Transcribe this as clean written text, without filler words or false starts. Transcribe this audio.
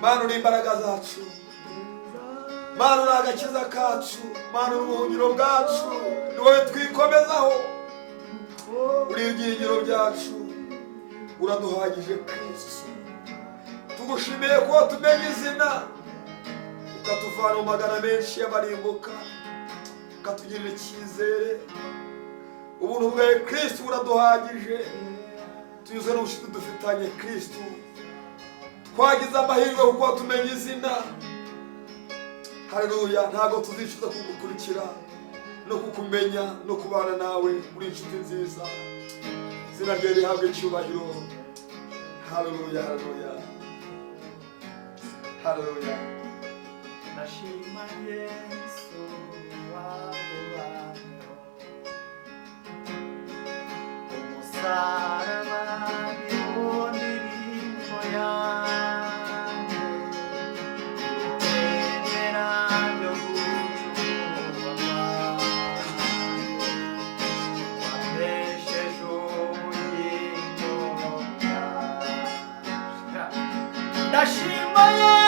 Mana uri imbaraga zacu, Mana uri agakiza kacu, Mana uri ubuhungiro bwacu, ni wowe twikomezaho, uri ibyiringiro byacu, uraduhagije Kristo. Tugushimiye ko tumenye izina, ukatuvana mu magana menshi y'abarimbuka, ukatugirira icyizere. Ubuntu bwawe Kristo buraduhagije, tunyuze n'ubushizi dufitanye Kristo. Twagize amahirwe kuko tumenye izina. Haleluya, ntabwo tuzicuza kugukurikira no kukumenya no kubana nawe muri inshuti nziza. Izina ryawe rihabwe icyubahiro. Haleluya, haleluya, haleluya. Nashima Yesu wabubanyo umusaraba niwo ndirimbo yanjye ubendera ryo gucungurwa wampesheje ubugingo bwawe. Ndashima Yesu